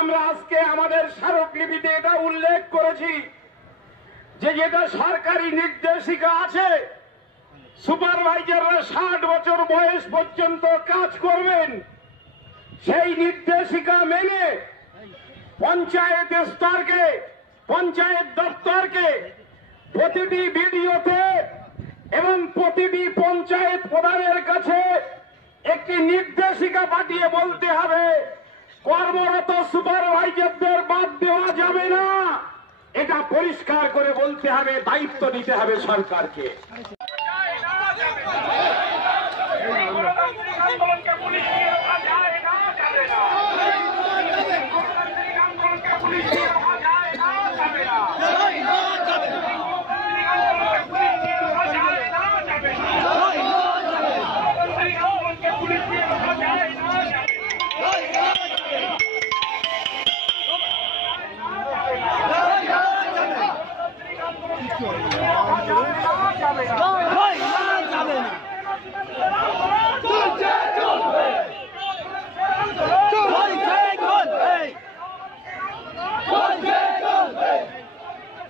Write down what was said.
আজকে আমাদের স্মারকলিপিতে এটা উল্লেখ করেছি যে যেটা সরকারি নির্দেশিকা আছে, সুপারভাইজাররা ষাট বছর বয়স পর্যন্ত কাজ করবেন। সেই নির্দেশিকা মেনে পঞ্চায়েত স্তরকে, পঞ্চায়েত দপ্তরকে প্রতিটি ভিডিওতে এবং প্রতিটি পঞ্চায়েত প্রধানের কাছে একটি নির্দেশিকা পাঠিয়ে বলতে হবে। কর্মরত সুপারভাইজারদের বাদ দেওয়া যাবে না। এটা পরিষ্কার করে বলতে হবে, দায়িত্ব নিতে হবে সরকারকে।